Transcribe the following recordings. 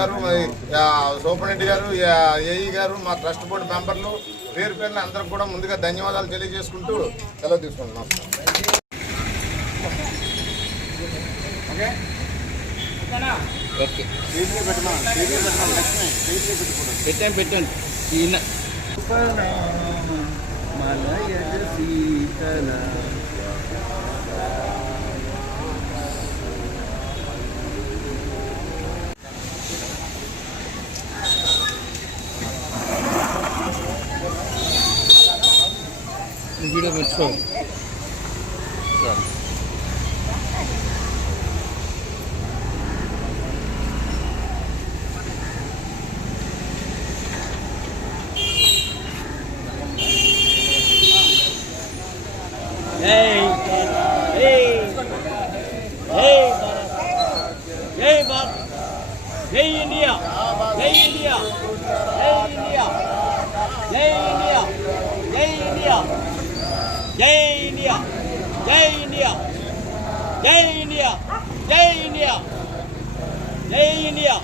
గారు, సూపరింటెండెంట్ గారు, ఏఈ గారు, మా ట్రస్ట్ బోర్డు మెంబర్లు పేరు పేరున అందరికి కూడా ముందుగా ధన్యవాదాలు తెలియజేసుకుంటూ సెలవు తీసుకుంటున్నాం. వీడియో పెట్టుకోవాలి. జై ఇండియా, జై ఇండియా, జై ఇండియా, జై ఇండియా, జై ఇండియా, జై ఇండియా, జై ఇండియా, జై ఇండియా, జై ఇండియా, జై ఇండియా.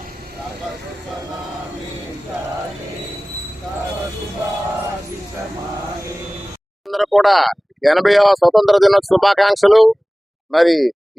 అందరూ కూడా 80వ స్వతంత్ర దినోత్సవ శుభాకాంక్షలు. మరి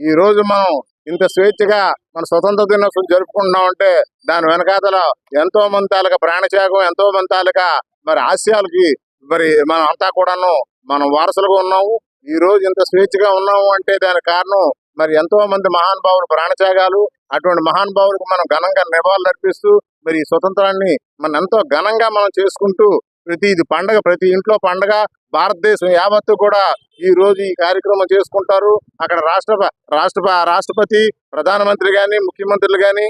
ఈ రోజు మనం ఇంత స్వేచ్ఛగా మన స్వతంత్ర దినోత్సవం జరుపుకుంటున్నామంటే దాని వెనకాతల ఎంతో మంది తాలూకా ప్రాణత్యాగం, ఎంతో మంది తాలూకా మరి ఆశయాలకి మరి మనం అంతా కూడాను మనం వారసులుగా ఉన్నాము. ఈ రోజు ఇంత స్వేచ్ఛగా ఉన్నాము అంటే దానికి కారణం మరి ఎంతో మంది మహానుభావులు ప్రాణత్యాగాలు. అటువంటి మహానుభావులకు మనం ఘనంగా నివాళులు అర్పిస్తూ మరి ఈ స్వతంత్రాన్ని మనం ఎంతో ఘనంగా మనం చేసుకుంటూ ప్రతి పండగ, ప్రతి ఇంట్లో పండగ, భారతదేశం యావత్తు కూడా ఈ రోజు ఈ కార్యక్రమం చేసుకుంటారు. అక్కడ రాష్ట్రపతి, ప్రధానమంత్రి గాని, ముఖ్యమంత్రులు గాని,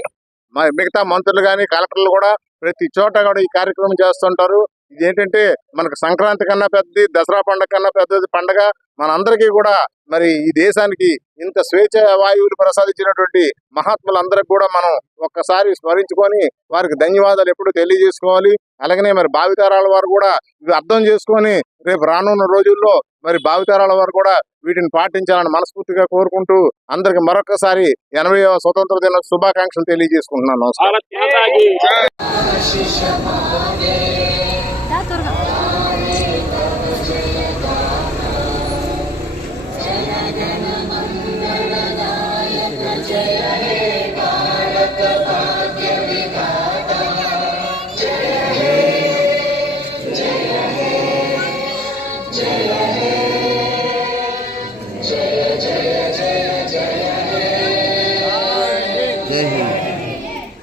మిగతా మంత్రులు గాని, కలెక్టర్లు కూడా ప్రతి చోట కూడా ఈ కార్యక్రమం చేస్తుంటారు. ఇదేంటంటే మనకు సంక్రాంతి కన్నా పెద్దది, దసరా పండుగ కన్నా పెద్దది పండగ. మనందరికీ కూడా మరి ఈ దేశానికి ఇంత స్వేచ్ఛ వాయువులు ప్రసాదించినటువంటి మహాత్ములందరికీ కూడా మనం ఒక్కసారి స్మరించుకొని వారికి ధన్యవాదాలు ఎప్పుడు తెలియజేసుకోవాలి. అలాగనే మరి భావితరాల వారు కూడా ఇవి అర్థం చేసుకొని రేపు రానున్న రోజుల్లో మరి భావితరాల వారు కూడా వీటిని పాటించాలని మనస్ఫూర్తిగా కోరుకుంటూ అందరికి మరొకసారి 80వ స్వతంత్ర దిన శుభాకాంక్షలు తెలియజేసుకుంటున్నాను. నమస్కారం.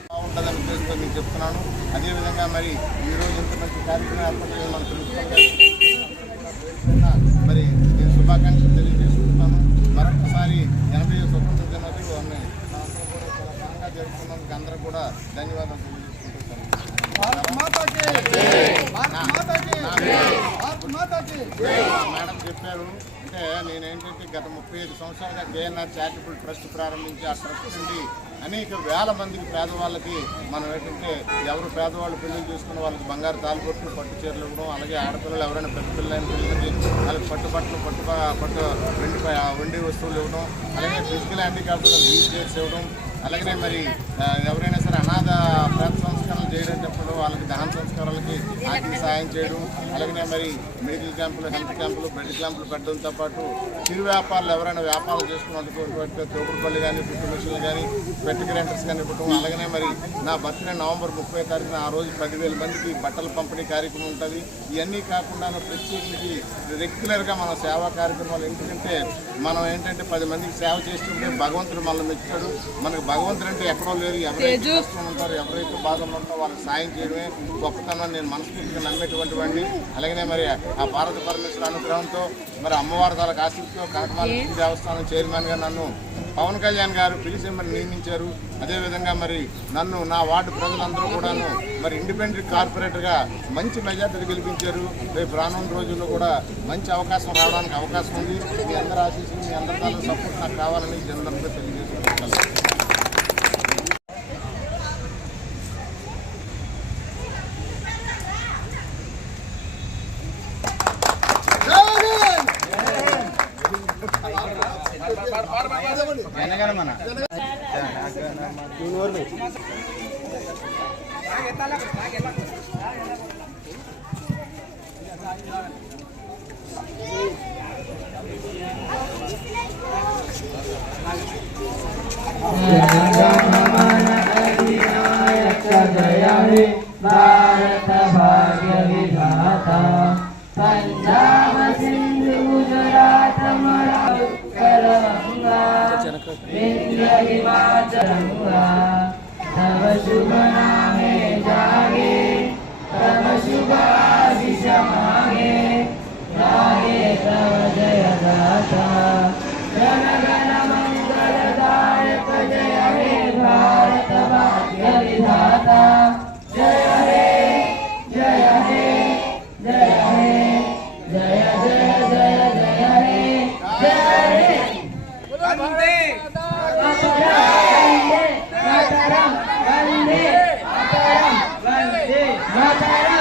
బాగుంటుందని ఉద్దేశంతో మీకు చెప్తున్నాను. అదేవిధంగా మరి ఈరోజు ఇంత మంచి కార్యక్రమం ఏర్పడలేదు మన మరి నేను శుభాకాంక్షలు తెలియజేసుకుంటున్నాను. మరొకసారి 80వ స్వతంత్ర దినోత్సవాన్ని మనందరూ కూడా చాలా ఘనంగా జరుపుకున్నందుకు అందరూ కూడా ధన్యవాదాలు తెలియజేసుకుంటున్నాను. మేడం చెప్పారు అంటే నేనేంటంటే గత 35 సంవత్సరాలుగా కేఎన్ఆర్ చారిటబుల్ ట్రస్ట్ ప్రారంభించి ఆ ట్రస్ట్ నుండి అనేక వేల మందికి పేదవాళ్ళకి మనం ఏంటంటే ఎవరు పేదవాళ్ళు పెళ్లి చేసుకున్న వాళ్ళకి బంగారు తాలిబొట్లు, పట్టు చీరలు ఇవ్వడం, అలాగే ఆడపిల్లలు ఎవరైనా పెద్ద పిల్లలైన పిల్లలకి వాళ్ళకి పట్టుబట్టలు, పట్టు వెండి వస్తువులు ఇవ్వడం, అలాగే ఫిజికల్ హ్యాండిక్యాప్లకు వీల్ చైర్స్ ఇవ్వడం, అలాగనే మరి ఎవరైనా సరే అనాథ ప్రేత సంస్కరణలు చేయడం వాళ్ళకి దహన సంస్కారాలకి ఆర్థిక సహాయం చేయడం, అలాగనే మరి మెడికల్ క్యాంపులు, హెల్త్ క్యాంపులు, బ్లడ్ క్యాంపులు పెట్టడంతో పాటు చిరు వ్యాపారాలు ఎవరైనా వ్యాపారాలు చేసుకున్నటువంటి తోపుడుపల్లి కానీ, ఫుడ్ మిషన్లు కానీ, వెట్ గ్రైండర్స్ కానీ ఇవ్వడం, అలాగనే మరి నా బర్త్డే నవంబర్ 30వ తారీఖున ఆ రోజు 10,000 మందికి బట్టల పంపిణీ కార్యక్రమం ఉంటుంది. ఇవన్నీ కాకుండా ప్రత్యేకించి రెగ్యులర్గా మన సేవా కార్యక్రమాలు ఎందుకంటే మనం ఏంటంటే 10 మందికి సేవ చేస్తుంటే భగవంతుడు మనల్ని మెచ్చాడు. మనకు భగవంతుడు అంటే ఎక్కడో లేరు, ఎవరైతే కష్టం ఉంటారో, ఎవరైతే బాధలు ఉంటారో వాళ్ళకి సాయం చేయడమే గొప్పతనం నేను మనస్ఫూర్తిగా నమ్మేటువంటి వాడిని. అలాగనే మరి ఆ భారత పరమేశ్వర అనుగ్రహంతో మరి అమ్మవారి తాలూకు ఆశీస్సుతో కనకమాలక్ష్మి దేవస్థానం చైర్మన్గా నన్ను పవన్ కళ్యాణ్ గారు పిలిచి మరి నియమించారు. అదేవిధంగా మరి నన్ను నా వార్డు ప్రజలందరూ కూడాను మరి ఇండిపెండెంట్ కార్పొరేటర్గా మంచి మెజార్టీ గెలిపించారు. రేపు రానున్న రోజుల్లో కూడా మంచి అవకాశం రావడానికి అవకాశం ఉంది. మీ అందరి ఆశీస్సులు, మీ అందరి తాలూకు సపోర్ట్ నాకు కావాలని జనరల్గా తెలియజేసుకుంటున్నాను. మన जय हे भारत भाग्य विधाता पंजाब सिंध गुजरात मराठवाड़ा विंध्य हिमाचल गंगा तब शुभ नामे जागे तब शुभ आशीष मांगे गाए तब जय गाथा जन गण मंगलदायक जय हे भारत भाग्य विधाता जय हे जय हे जय हे जय जय जय जय हे जय हे वंदे मातरम वंदे मातरम वंदे मातरम